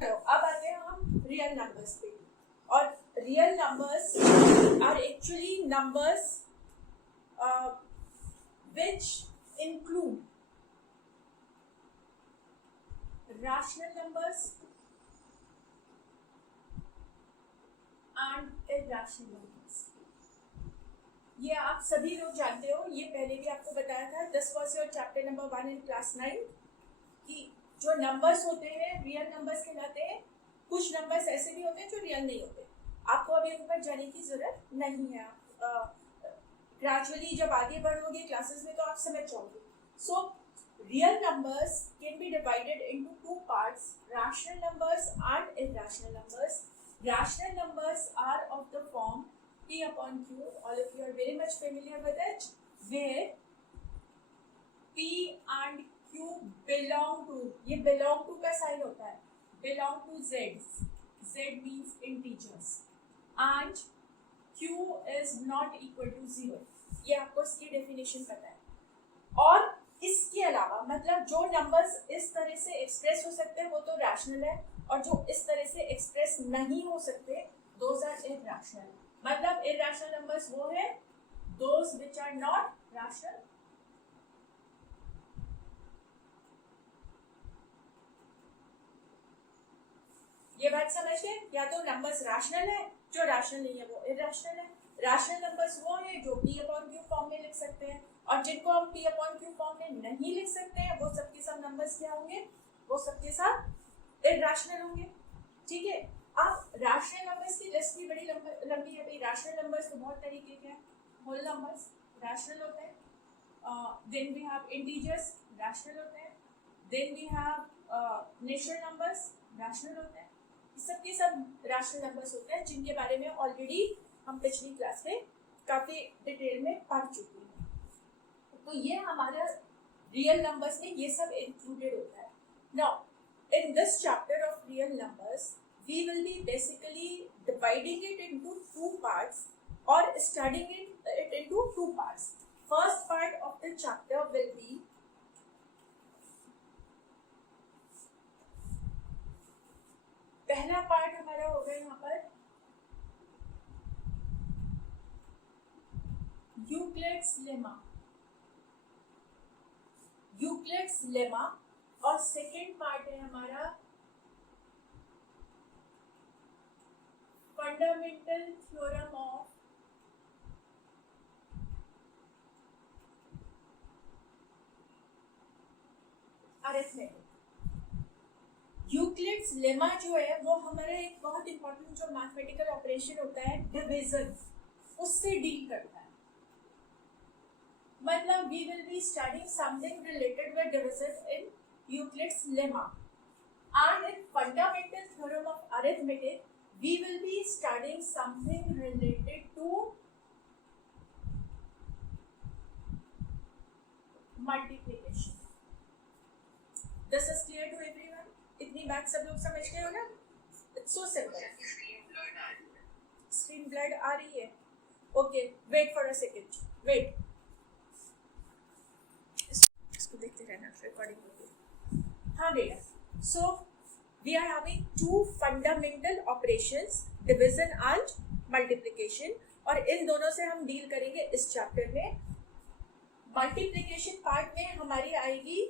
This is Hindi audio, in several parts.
तो अब आते हैं हम रियल नंबर्स पे, और real numbers are actually numbers which include rational numbers and irrational numbers. ये आप सभी लोग जानते हो, ये पहले भी आपको बताया था, this was your chapter number 1 in class 9 कि जो नंबर्स होते हैं रियल नंबर्स कहलाते हैं। कुछ नंबर्स ऐसे भी होते हैं जो रियल नहीं होते। आपको अभी उन पर जाने की जरूरत नहीं है, आप ग्रेजुअली जब आगे बढ़ोगे क्लासेस में तो आप समझ जाओगे। So real numbers can be divided into two parts, rational numbers and irrational numbers. Rational numbers are of the form P upon Q. All of you are very much familiar with it, where P and Q belong to, ये belong to का साइन होता है, belong to Z. Z means integers and Q is not equal to 0. ये आपको इसकी डेफिनेशन पता है। और इसके अलावा मतलब जो नंबर्स इस तरह से एक्सप्रेस हो सकते हैं वो तो रैशनल है, और जो इस तरह से एक्सप्रेस नहीं हो सकते दोज आर इरैशनल. मतलब इरैशनल नंबर्स वो है those which are not rational. ये बात समझ गए? या तो नंबर्स रैशनल है, जो रैशनल नहीं है वो इरैशनल है. रैशनल नंबर्स वो है जो P अपॉन Q फॉर्म में लिख सकते हैं, और जिनको हम P अपॉन Q फॉर्म में नहीं लिख सकते हैं वो सबके सब नंबर्स क्या होंगे? वो सबके साथ इरैशनल होंगे. ठीक है. अब रैशनल नंबर्स की लिस्ट भी बड़ी लंबी है भाई. रैशनल नंबर्स तो बहुत तरीके के हैं. होल नंबर्स रैशनल होते हैं, then we have integers rational होते हैं, then we have natural numbers rational होते हैं. सबके सब रैशनल नंबर्स होते हैं जिनके बारे में ऑलरेडी हम पिछली क्लास में काफी डिटेल में पढ़ चुके हैं. तो ये हमारा रियल नंबर्स में ये सब इंक्लूडेड होता है. Now in this chapter of real numbers we will be basically dividing it into two parts or studying it into two parts. First part of the chapter will be पहला पार्ट हमारा होगा यहाँ पर यूक्लिड्स लेमा, और सेकेंड पार्ट है हमारा fundamental theorem of arithmetic. Euclid's lemma जो है वो हमारा एक बहुत इंपॉर्टेंट जो मैथमेटिकल ऑपरेशन होता है डिवीजन, उससे डील करता है. मतलब we will be studying something related with division in Euclid's lemma, and in fundamental theorem of arithmetic we will be studying something related to multiplication. This is clear to everyone? इतनी बात सब लोग समझ गए हो ना? It's so simple. Screen blood आ रही है? Okay, wait for a second. Wait. इसको देखते रहना, रिकॉर्डिंग होगी. हाँ बेटा. So we are having two fundamental operations, division and multiplication, और इन दोनों से हम डील करेंगे इस चैप्टर में. मल्टीप्लिकेशन पार्ट में हमारी आएगी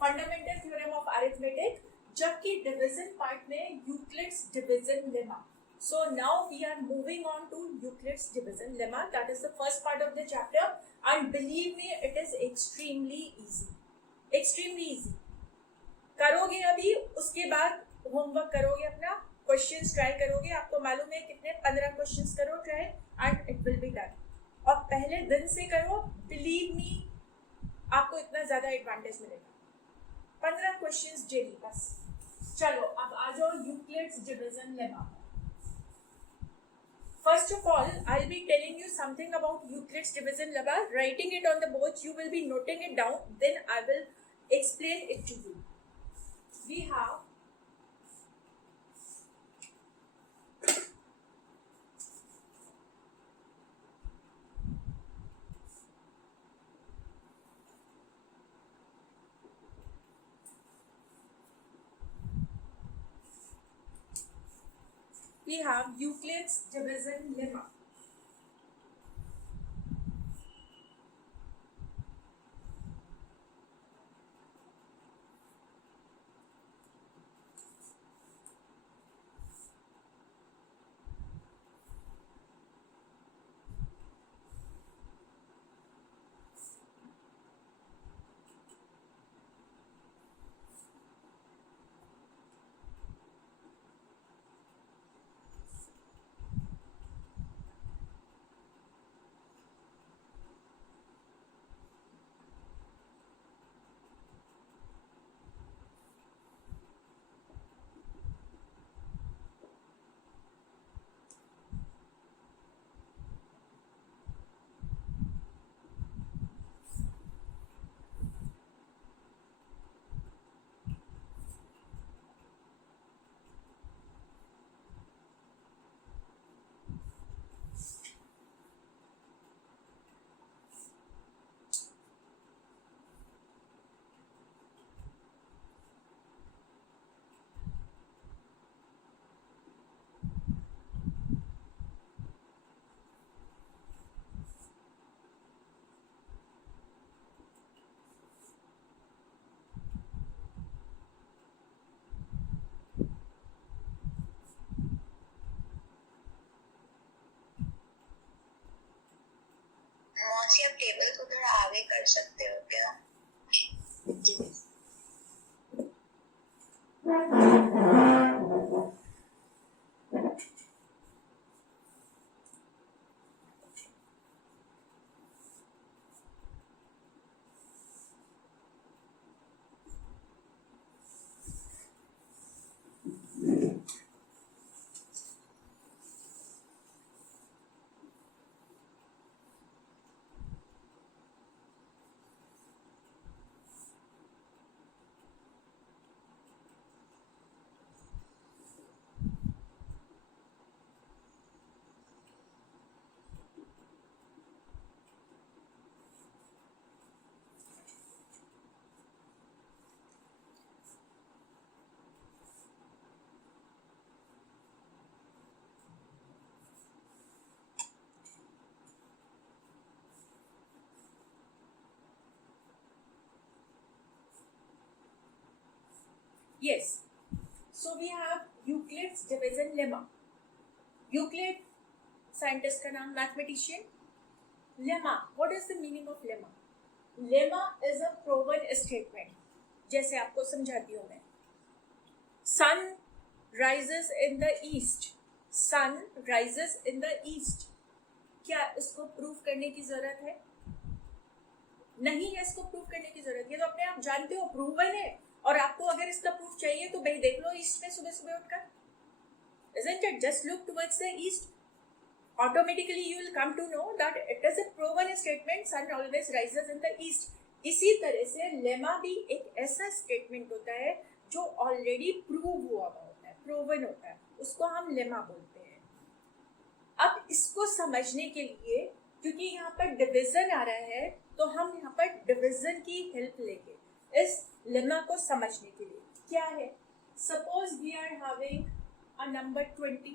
फंडामेंटल थ्योरम ऑफ अरिथमेटिक, जबकि डिवीजन पार्ट में Euclid's division lemma. So now we are moving on to Euclid's division lemma. That is the first part of the chapter, and believe me, it is extremely easy. Extremely easy. करोगे अभी, उसके बाद होमवर्क करोगे अपना, क्वेश्चंस ट्राई करोगे. आपको मालूम है कितने 15 क्वेश्चंस करो try and it will be done. और पहले दिन से करो, बिलीव मी आपको इतना ज्यादा एडवांटेज मिलेगा. 15 क्वेश्चंस डेली बस. चलो अब आ जाओ Euclid's division lemma. First of all, I'll be telling you something about Euclid's division lemma, writing it on the board. You will be noting it down. Then I will explain it to you. We have we have Euclid's division lemma. मौसी आप टेबल को थोड़ा आगे कर सकते हो क्या? Yes. So we have Euclid's division lemma. Euclid, scientist का नाम, mathematician. Lemma. What is the meaning of lemma? Lemma is a proven statement. जैसे आपको समझाती हूँ मैं. Sun rises in the east. Sun rises in the east. क्या इसको प्रूफ करने की जरूरत है? नहीं है इसको प्रूफ करने की जरूरत. ये तो अपने आप जानते हो, प्रूवन है. और आपको अगर इसका प्रूफ चाहिए तो भाई देख लो ईस्ट में सुबह सुबह उठकर. Isn't it? Just look towards the east. Automatically you will come to know that it is a proven statement. Sun always rises in the east. इसी तरह से लेमा भी एक ऐसा स्टेटमेंट होता है जो ऑलरेडी प्रूव हुआ होता है, प्रूवन होता है, उसको हम लेमा बोलते हैं. अब इसको समझने के लिए, क्योंकि यहाँ पर डिवीजन आ रहा है, तो हम यहाँ पर डिवीजन की हेल्प लेंगे इस लेमा को समझने के लिए. क्या है? Suppose we are having a number 20.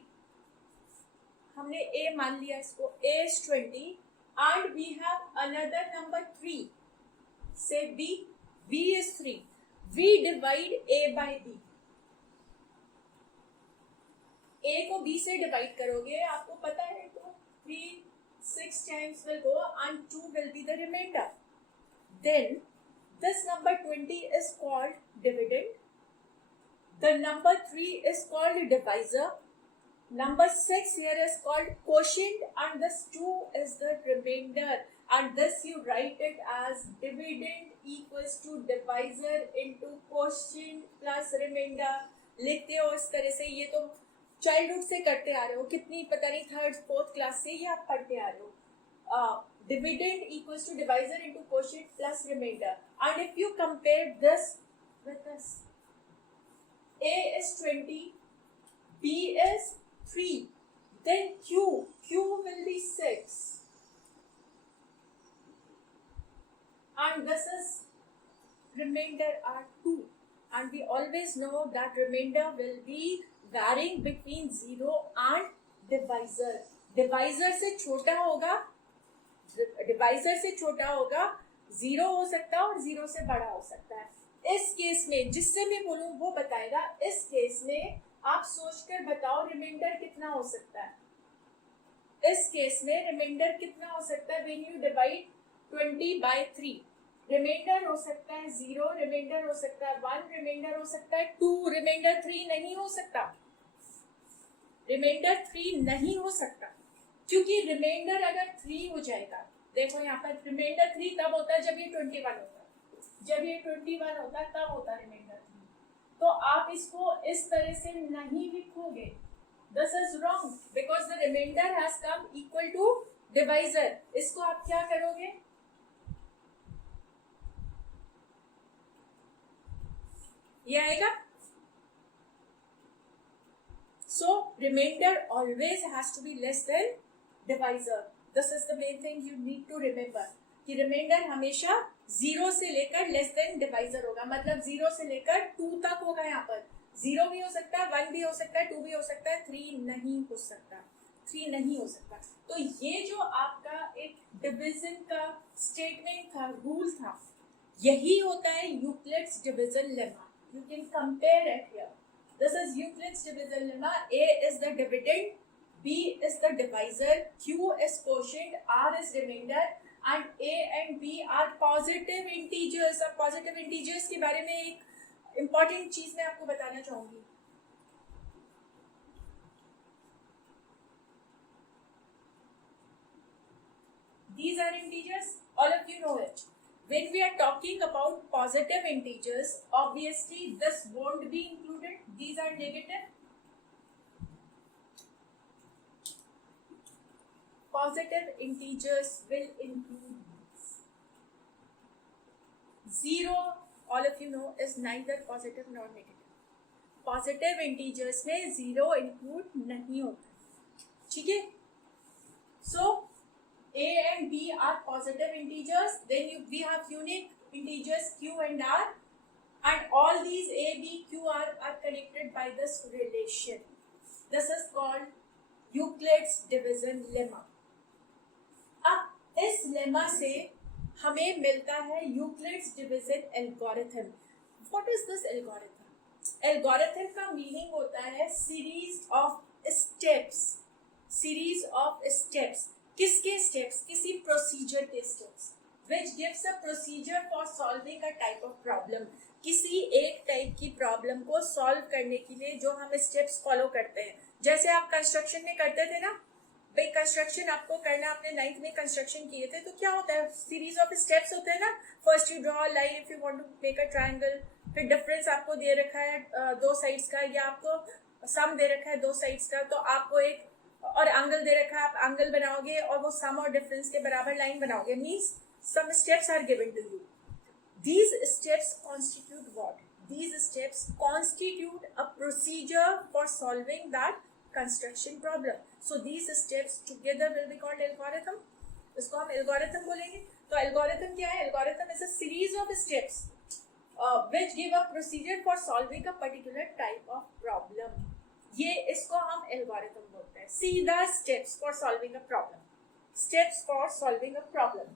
हमने a मान लिया इसको, a is 20 and we have another number 3. Say b is 3. We divide a by b. a को b से डिवाइड करोगे, आपको पता है, तो 3 6 times will go and 2 will be the remainder. Then this number 20 is called dividend. The number 3 is called divisor. Number 6 here is called quotient and this 2 is the remainder, and this you write it as dividend equals to divisor into quotient plus remainder. लिखते हो इस तरह से. ये तो चाइल्डहुड से करते आ रहे हो, कितनी पता नहीं 3rd 4th क्लास से ये आप पढ़ते आ रहे हो. Dividend equals to divisor into quotient plus remainder. And if you compare this with this, a is 20, b is 3, then q will be 6, and this is remainder are 2, and we always know that remainder will be varying between 0 and divisor. Divisor से छोटा होगा, डिवाइजर से छोटा होगा, 0 हो सकता है और 0 से बड़ा हो सकता है. इस केस में जिससे मैं बोलूं वो बताएगा. इस केस में आप सोचकर बताओ रिमाइंडर कितना हो सकता है. इस केस में रिमाइंडर कितना हो सकता है when you divide 20 by 3. Remainder हो सकता है 0, रिमाइंडर हो सकता है 1, रिमाइंडर हो सकता है 2, रिमाइंडर 3 नहीं हो सकता. रिमाइंडर 3 नहीं हो सकता क्योंकि रिमाइंडर अगर 3 हो जाएगा, देखो यहाँ पर रिमाइंडर 3 तब होता है जब ये 21 होता है. जब ये 21 होता है तब होता है रिमाइंडर 3. तो आप इसको इस तरह से नहीं लिखोगे. This is wrong because the remainder has come equal to divisor. इसको आप क्या करोगे? ये आएगा. So remainder always has to be less than divisor. This is the main thing you need to remember. कि रिमाइंडर हमेशा 0 से लेकर लेस देन डिवाइजर होगा. मतलब 0 से लेकर 2 तक होगा. यहाँ पर 0 भी हो सकता है, 1 भी हो सकता है, 2 भी हो सकता है, 3 नहीं हो सकता. 3 नहीं हो सकता. तो ये जो आपका एक डिवीजन का स्टेटमेंट था, रूल था, यही होता है Euclid's division lemma. You can compare it here. This is Euclid's division lemma. A is the dividend, B is the divisor, Q is quotient, R is remainder, and A and B are positive integers. अब positive integers के बारे में एक important चीज मैं आपको बताना चाहूंगी. These are integers, all of you know it. When we are talking about positive integers, obviously this won't be included. These are negative. Positive integers will include these. 0, all of you know, is neither positive nor negative. Positive integers में 0 include नहीं होता. ठीक है? So A and B are positive integers. Then we have unique integers Q and R, and all these A, B, Q, R are connected by this relation. This is called Euclid's division lemma. अब इस लेमा से हमें मिलता है Euclid's division algorithm. What is this algorithm? Algorithm का मीनिंग होता है series of steps. Series of steps. किसके स्टेप्स? किसी प्रोसीजर के steps. Which gives a procedure for solving a type of problem. किसी एक टाइप की प्रॉब्लम को सॉल्व करने के लिए जो हम स्टेप्स फॉलो करते हैं. जैसे आप कंस्ट्रक्शन में करते थे ना भाई, कंस्ट्रक्शन आपको करना, आपने 9th में कंस्ट्रक्शन किए थे, तो क्या होता है? सीरीज ऑफ स्टेप्स होते हैं ना. First you draw line if you want to make a triangle. फिर डिफरेंस आपको दे रखा है 2 साइड्स का, या आपको सम दे रखा है 2 साइड्स का, तो आपको एक और एंगल दे रखा है, आप एंगल बनाओगे और वो सम और डिफरेंस के बराबर लाइन बनाओगे. Means some steps are given to you. These steps constitute what? These steps constitute a procedure for solving that construction problem. So these steps together will be called algorithm. इसको हम algorithm बोलेंगे. तो algorithm क्या है? Algorithm is a series of steps which give a procedure for solving a particular type of problem. ये इसको हम algorithm बोलते हैं. See the steps for solving a problem. Steps for solving a problem.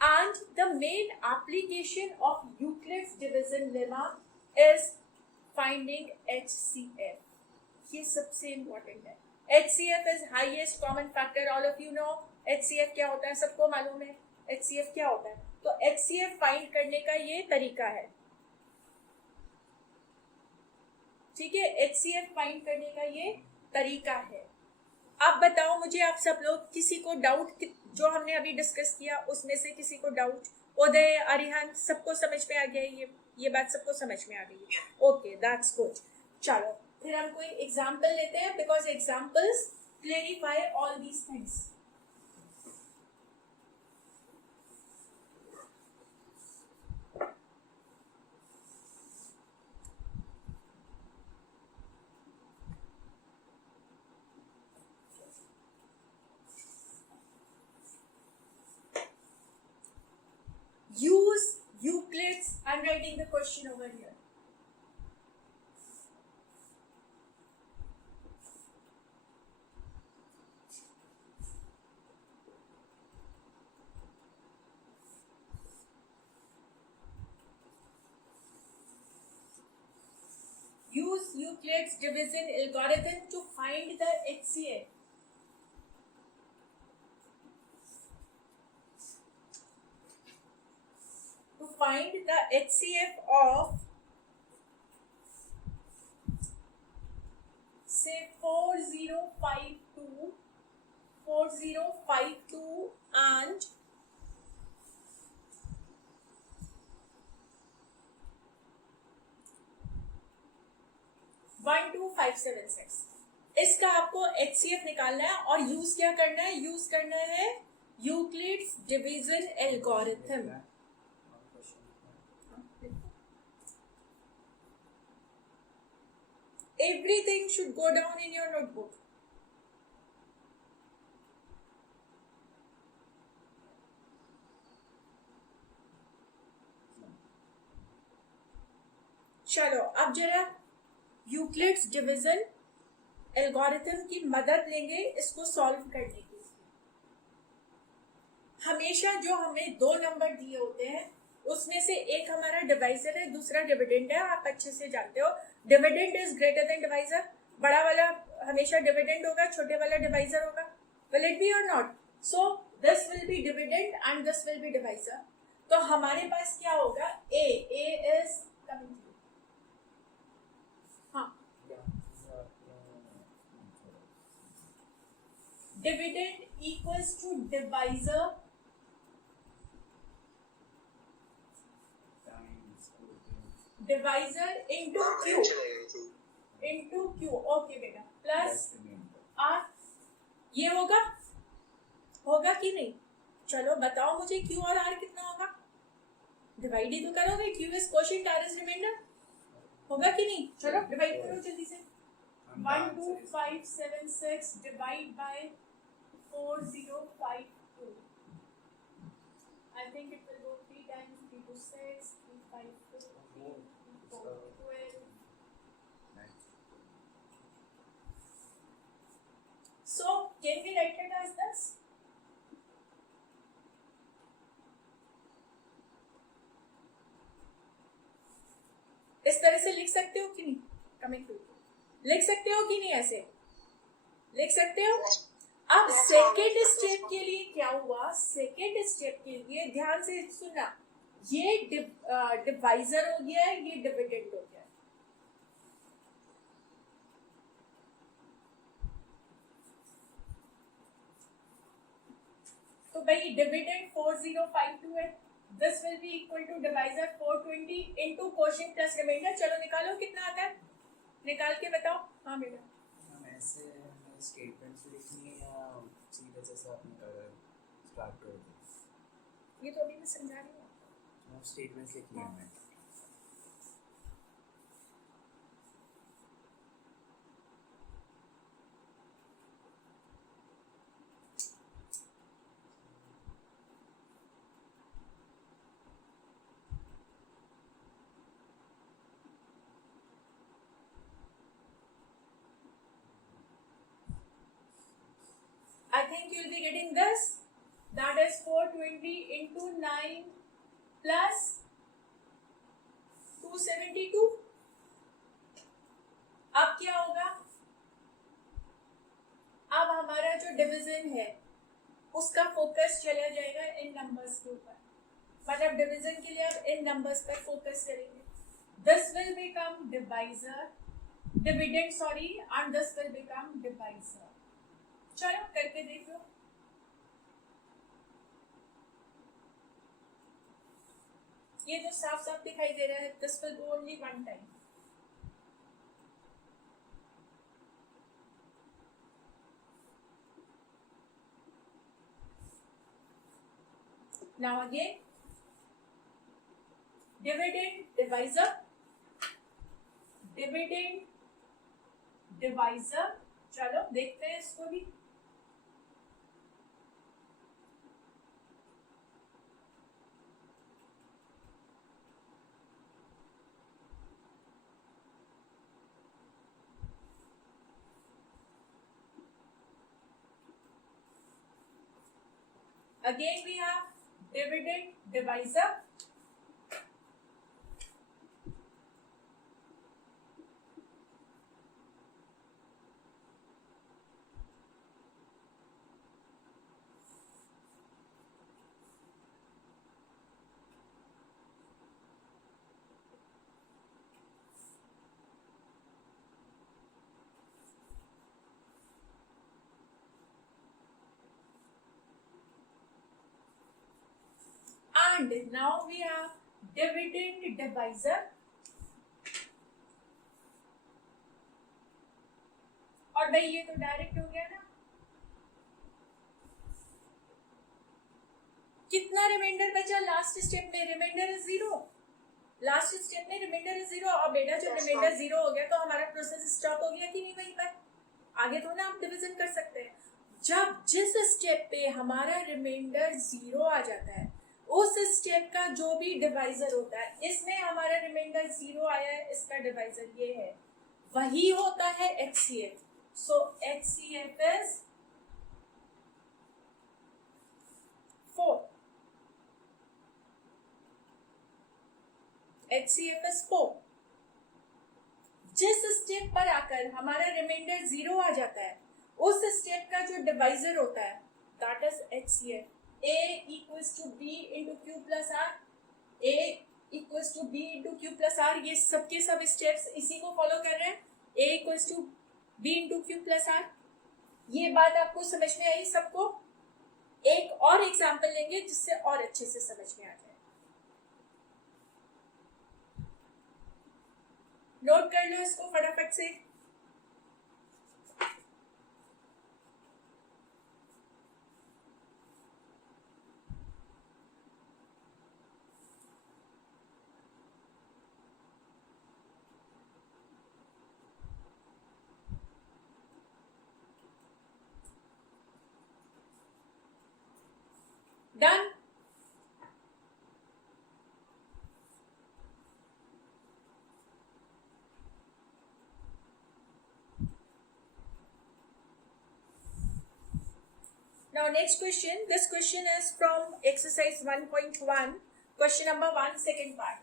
And the main application of Euclid's division lemma is finding HCF. ये सबसे important है. HCF is highest common factor. All of you know HCF क्या होता है? सबको मालूम है HCF क्या होता है. तो HCF फाइंड करने का ये तरीका है. ठीक है, HCF फाइंड करने का ये तरीका है. आप बताओ मुझे, आप सब लोग, किसी को डाउट जो हमने अभी डिस्कस किया उसमें से किसी को डाउट? उदय, अरिहंत, सबको समझ में आ गया? ये बात सबको समझ में आ गई है. Okay, that's good. चलो फिर हम कोई एग्जांपल लेते हैं, because examples clarify all these things. Use Euclid's. I'm writing the question over here. use Euclid's division algorithm to find the HCF. To find the HCF of say 4052 and 12576. इसका आपको HCF निकालना है और यूज क्या करना है? यूज करना है Euclid's division algorithm. Everything should go down in your notebook. चलो अब जरा यूक्लिड्स डिवीजन एल्गोरिथम की मदद लेंगे इसको सॉल्व करने के लिए. हमेशा जो हमें दो नंबर दिए होते हैं उसमें से एक हमारा डिवाइजर है, दूसरा डिविडेंड है. आप अच्छे से जानते हो dividend is greater than divisor. बड़ा वाला हमेशा डिविडेंड होगा, छोटे वाला डिवाइजर होगा. विल इट बी और not? So this will be dividend and this will be divisor. तो हमारे पास क्या होगा? A is coming. हाँ, dividend equals to divisor into Q. Okay बेटा, प्लस आर. ये होगा कि नहीं? चलो बताओ मुझे Q और R कितना होगा? डिवाइड ही तो करोगे. Q is quotient, R is remainder. होगा कि नहीं? चलो डिवाइड करो जल्दी से. 12576 divide by 4052. I think it will go 3 times 3 to 6, 3 5 15, 4 12. So can we write it as this? इस तरह से लिख सकते हो कि नहीं? कमिंग टू लिख सकते हो कि नहीं? ऐसे लिख सकते हो. अब सेकेंड स्टेप के लिए क्या हुआ? सेकेंड स्टेप के लिए ध्यान से सुनना. ये डिवाइजर हो गया है, ये डिविडेंड हो गया है. तो भाई डिविडेंड 4052 है. This will be equal to divisor 420 into quotient plus remainder. चलो निकालो कितना आता है, निकाल के बताओ. हाँ बेटा, हम ऐसे स्टेटमेंट्स लिखनी है या सीधे जैसे आपने स्टार्ट कर दिया? ये तो अभी मैं समझा रही हूँ. हम स्टेटमेंट्स लिखनी है हमें. I think you will be getting this. That is 420 into 9 plus 272. अब क्या होगा? अब हमारा जो डिवीजन है उसका फोकस चला जाएगा इन नंबर्स के ऊपर. मतलब डिवीजन के लिए अब इन नंबर्स पर फोकस करेंगे. This will become divisor, dividend sorry, and this will become divisor. चलो करके देख लो. ये जो साफ साफ दिखाई दे रहा है, this will go only one time. Now again dividend divisor, dividend divisor. चलो देखते हैं इसको भी. Again we have dividend divisor. and now we have dividend divisor. और भाई ये तो डायरेक्ट हो गया ना, कितना रिमाइंडर बचा लास्ट स्टेप में? Remainder is 0. लास्ट स्टेप में रिमाइंडर इज 0. और बेटा जब रिमाइंडर 0 हो गया तो हमारा प्रोसेस स्टॉप हो गया कि नहीं? वहीं पर आगे तो ना आप डिवीजन कर सकते हैं. जब जिस स्टेप पे हमारा रिमाइंडर 0 आ जाता है, उस स्टेप का जो भी डिवाइजर होता है, इसमें हमारा रिमाइंडर 0 आया है, इसका डिवाइजर ये है, वही होता है HCF. So HCF is 4. HCF is 4. जिस स्टेप पर आकर हमारा रिमाइंडर 0 आ जाता है, उस स्टेप का जो डिवाइजर होता है, that is HCF. A equals to B into Q plus R. A equals to B into Q plus R. ये सबके सब स्टेप्स इसी को फॉलो कर रहे हैं. A equals to B into Q plus R. ये बात आपको समझ में आई सबको? एक और एग्जाम्पल लेंगे जिससे और अच्छे से समझ में आ जाए. नोट कर लो इसको फटाफट से. Done. Now next question. This question is from exercise 1.1. Question number 1, second part.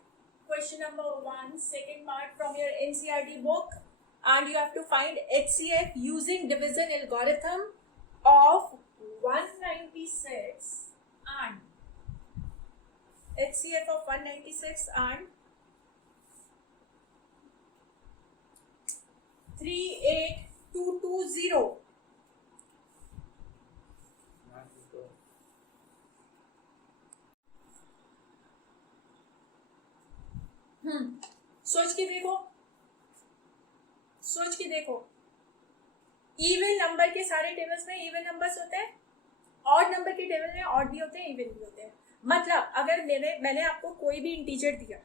Question number 1, second part from your NCERT book, and you have to find HCF using division algorithm of 196 and HCF of 196 and 38220. सोच के देखो, सोच के देखो. इवन नंबर के सारे टेबल्स में इवन नंबर्स होते हैं, ऑड नंबर के टेबल में ऑड भी होते हैं, इवन भी होते हैं. मतलब अगर मैंने आपको कोई भी इंटीजर दिया,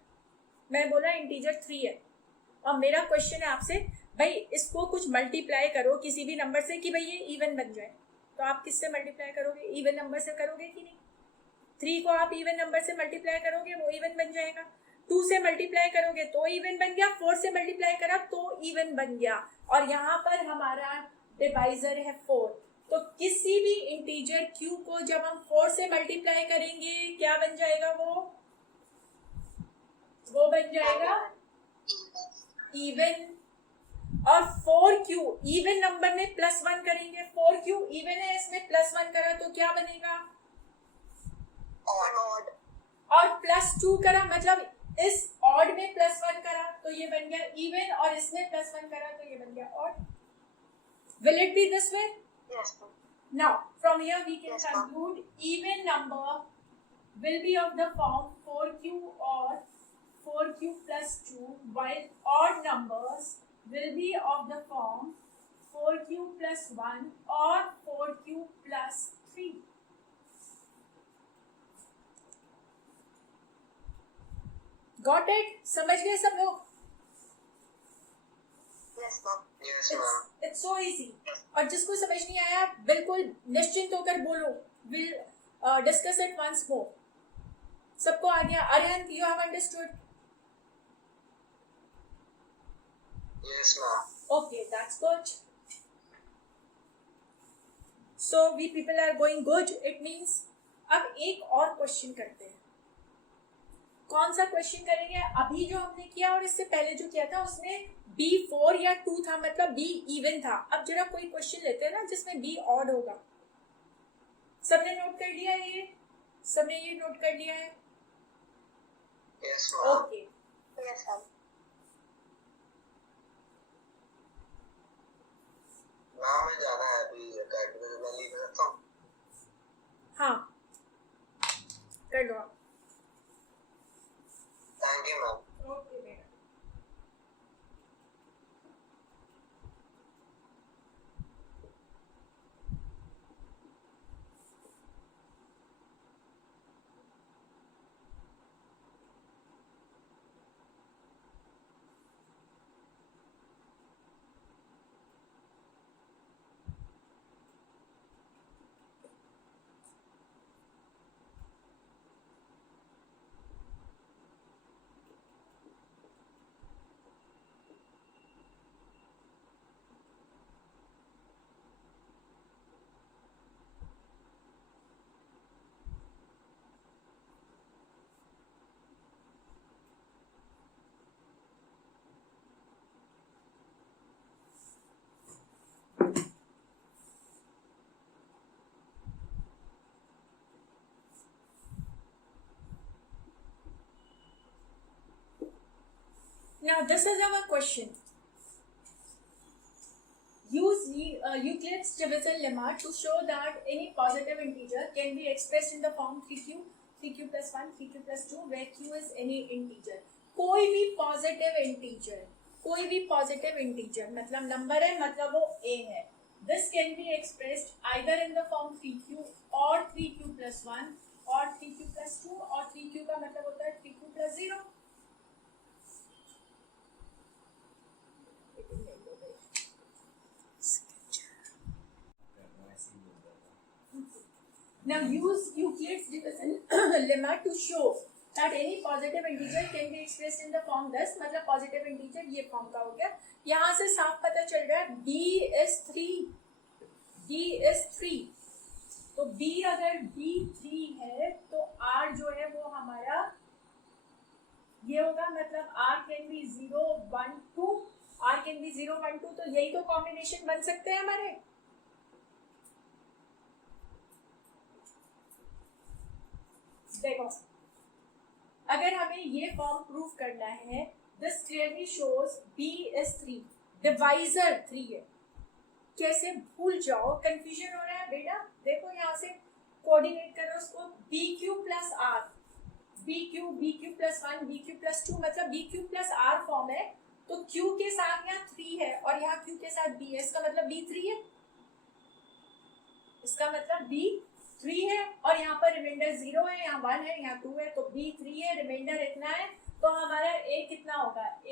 मैं बोला इंटीजर 3 है, और मेरा क्वेश्चन है आपसे, भाई इसको कुछ मल्टीप्लाई करो किसी भी नंबर से कि भाई ये इवन बन जाए, तो आप किससे मल्टीप्लाई करोगे? इवन नंबर से करोगे कि नहीं? 3 को आप इवन नंबर से मल्टीप्लाई करोगे, वो इवन बन जाएगा. 2 से मल्टीप्लाई करोगे तो इवन बन गया, 4 से मल्टीप्लाई करा तो इवन बन गया, और यहाँ पर हमारा डिवाइजर है 4. तो किसी भी इंटीजर q को जब हम 4 से मल्टीप्लाई करेंगे, क्या बन जाएगा? वो बन जाएगा इवन. और 4q इवन नंबर में +1 करेंगे, 4q इवन है, इसमें +1 करा तो क्या बनेगा? ऑड. और +2 करा, मतलब इस ऑड में +1 करा तो ये बन गया इवन, और इसमें +1 करा तो ये बन गया odd. Will it be this way? Yes, ma'am. Now, from here we can Yes, ma'am. conclude even number will be of the form 4q or 4q plus 2, while odd numbers will be of the form 4q plus 1 or 4q plus 3. Got it? समझ गए सब लोग? Yes, ma'am. Yes, ma'am. It's so easy. और जिसको समझ नहीं आया बिल्कुल निश्चिंत होकर बोलो. We'll discuss it once more. सबको आ गया? Aryan, you have understood? Yes, ma'am. Okay, that's good. So we people are going good. It means अब एक और क्वेश्चन करते हैं. कौन सा क्वेश्चन करेंगे? अभी जो हमने किया और इससे पहले जो किया था उसमें B 4 या 2 था, मतलब B इवन था. अब जरा कोई क्वेश्चन लेते हैं ना जिसमें B ऑड होगा. सबने नोट कर लिया है? ये सबने ये नोट कर लिया है? Yes, ma'am. Okay. Yes, ma'am. नाम में जाना है अभी कैलकुलेटर में लिख सकता हूँ. हाँ कर लो आप. this is our question. Use Euclid's division lemma to show that any positive integer can be expressed in the form 3q plus 1, 3q plus 2, where q is any integer. कोई भी positive integer मतलब नंबर है, मतलब वो a है. This can be expressed either in the form 3q or 3q plus 1 or 3q plus 2 और 3q का मतलब होता है 3q plus 0. Now use Euclid's division lemma to show that any positive integer can be expressed in the form 10. मतलब positive integer ये फॉर्म का हो गया. यहाँ से साफ पता चल रहा है b is 3. तो b अगर b 3 है तो r जो है वो हमारा ये होगा, मतलब r can be 0 1 2, r can be 0 1 2. तो यही तो कॉम्बिनेशन बन सकते हैं हमारे. देखो, अगर हमें ये फॉर्म प्रूव करना है, this clearly shows b is 3, divisor 3 है. कैसे भूल जाओ, कंफ्यूजन हो रहा है बेटा. देखो यहाँ से कोऑर्डिनेट करो उसको, bq plus r, bq plus 1, bq plus 2, मतलब bq plus r फॉर्म है. तो q के साथ यहाँ 3 है और यहाँ q के साथ b है, इसका मतलब b3 है. इसका मतलब b3 है और यहाँ पर रिमाइंडर 0 है, यहाँ 1 है, यहाँ 2 है, तो b3 है, रिमाइंडर इतना है. तो हमारा a कितना होगा? a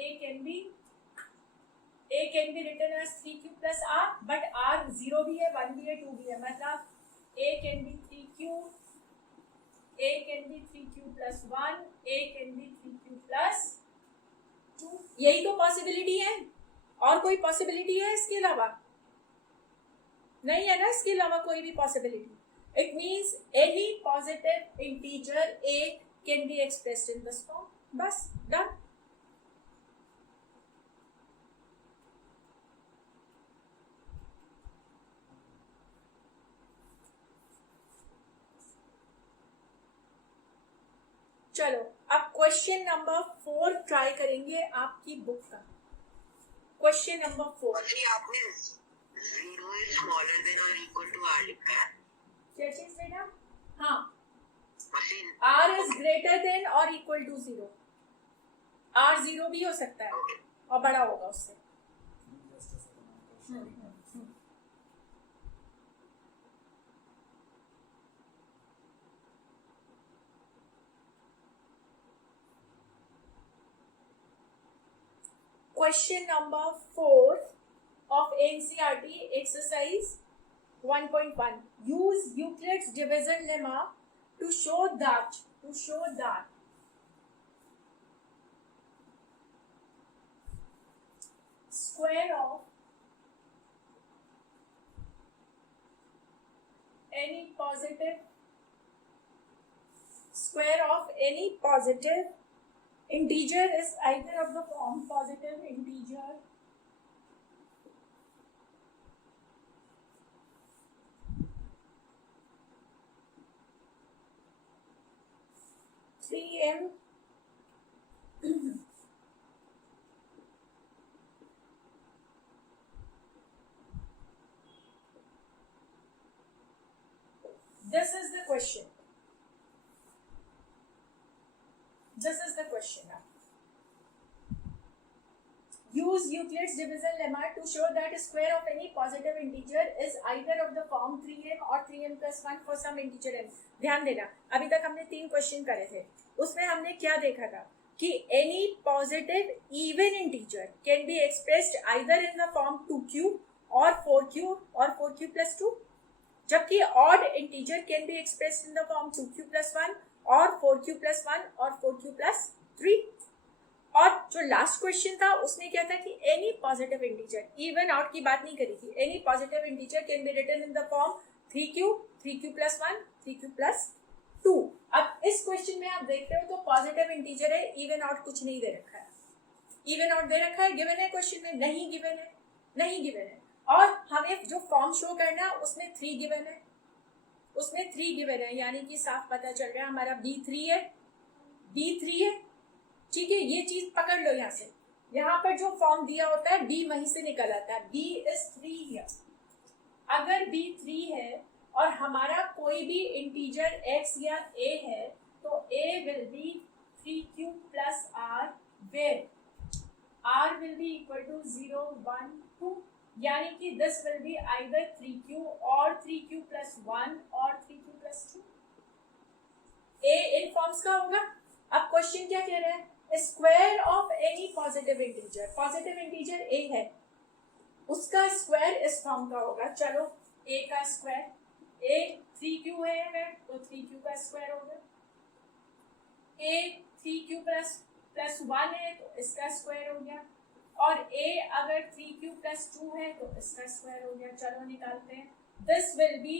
can be written as 3q plus r, but r 0 भी है, 1 भी है, 2 भी है, मतलब a can be 3q plus 1, a can be 3q plus 2. यही तो पॉसिबिलिटी है, और कोई पॉसिबिलिटी है इसके अलावा? नहीं है ना इसके अलावा कोई भी possibility. It means any positive integer a can be expressed in this form. बस done. चलो अब क्वेश्चन नंबर 4 ट्राई करेंगे आपकी बुक का. Question number 4. आपने 0 is smaller than or equal to r लिखा है. क्या चीज बेटा? हाँ, r is greater than or equal to 0. r 0 भी हो सकता है और बड़ा होगा उससे. Question number 4 of NCERT exercise 1.1. Use Euclid's division lemma to show that square of any positive integer is either of the form positive integer m This is the question. Now. Use Euclid's division lemma to show that square of any positive integer is either of the form 3m or 3m plus 1 for some integer m. ध्यान देना, अभी तक हमने 3 क्वेश्चन करे थे. उसमें हमने क्या देखा था कि any positive even integer can be expressed either in the form 2q or 4q or 4q plus 2, जबकि odd integer can be expressed in the form 2q plus 1 or 4q plus 1 or 4q plus 3. और जो लास्ट क्वेश्चन था उसमें क्या था कि any positive integer, even out की बात नहीं करी थी, any positive integer can be written in the form 3q plus 1, 3q plus 2. अब इस क्वेश्चन में आप देख रहे हो तो पॉजिटिव इंटीजर है, इवन आउट कुछ नहीं दे रखा है. इवन आउट दे रखा है, गिवन है क्वेश्चन में? नहीं गिवन है. और हमें जो फॉर्म शो करना है उसमें 3 गिवन है, यानी कि साफ पता चल रहा है हमारा b3 है. ठीक है, ये चीज पकड़ लो यहाँ से. यहाँ पर जो फॉर्म दिया होता है b वहीं से निकल आता है. b is 3 here. अगर b 3 है और हमारा कोई भी इंटीजर x या a है तो a will be 3q plus r where r will be equal to 0, 1, 2. यानी कि this will be either 3q or 3q plus 1 or 3q plus 2. a in forms का होगा. अब क्वेश्चन क्या कह रहा है? Square of any positive integer. Positive integer a है, उसका स्क्वायर इस फॉर्म का होगा. चलो a का स्क्वायर, a 3q है अगर तो 3q का स्क्वायर होगा. a 3q प्लस 1 है तो इसका स्क्वायर हो गया. और a अगर 3q प्लस 2 है तो इसका स्क्वायर हो गया. चलो निकालते हैं. This will B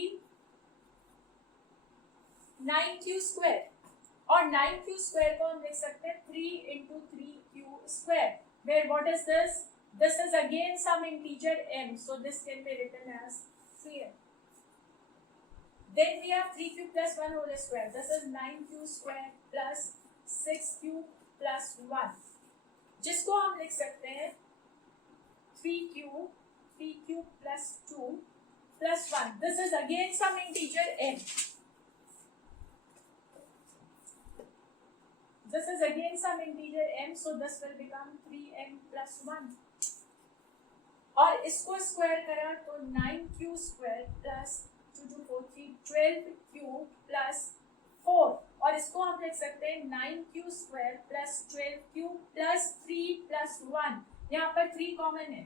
9q square. और 9q स्क्वायर को हम लिख सकते हैं 3 into 3q square, where what is this? This is again some integer m, so this can be written as 3m. Then we have 3q plus 1 whole square. This is 9q square plus 6q plus 1, जिसको हम लिख सकते हैं 3q plus 2 plus 1. This is again some integer m. This is again some integer m, so this will become 3m plus 1. और इसको स्क्वायर करा तो 9q square plus 2 2 4 3 12q plus 4. और इसको हम लिख सकते हैं 9q square plus 12q plus 3 plus 1. यहाँ पर 3 कॉमन है.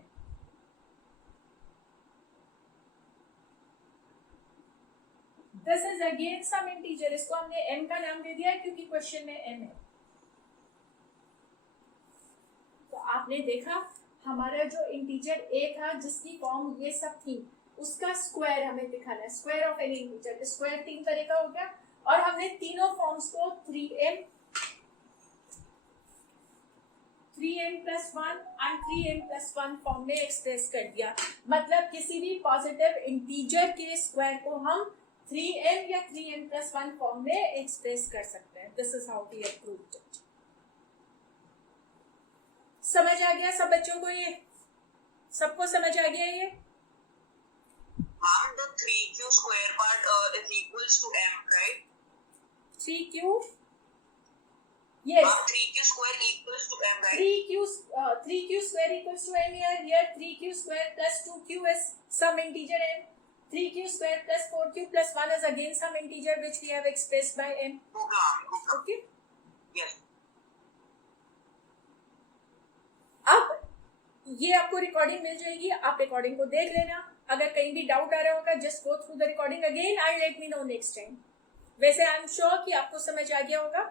This is again some integer. इसको हमने m का नाम दे दिया है क्योंकि क्वेश्चन में m है. तो आपने देखा हमारा जो इंटीजर a था जिसकी फॉर्म ये सब थी, उसका स्क्वायर हमें दिखाना है. Square of any integer. Square 3 तरह का हो गया और हमने तीनों फॉर्म्स को 3m plus 1 and 3m plus 1 form में एक्सप्रेस कर दिया. मतलब किसी भी पॉजिटिव इंटीजर के स्क्वायर को हम 3m या 3m plus 1 फॉर्म में एक्सप्रेस कर सकते हैं. This is how we have proved it. समझ आ गया सब बच्चों को? ये सबको समझ आ गया ये? The 3q square part is equals to m, right? 3q, yes. 3q square equals to m, right? 3q square equals to m here. Here 3q square plus 2q is some integer m. 3q square plus 4q plus 1 is again some integer which we have expressed by m. Okay? Yes. अब ये आपको रिकॉर्डिंग मिल जाएगी. आप रिकॉर्डिंग को देख लेना. अगर कहीं भी डाउट आ रहा होगा just go through the recording again and let me know next time. वैसे आई एम श्योर कि आपको समझ आ गया होगा.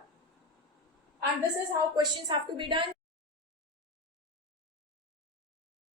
And this is how questions have to be done.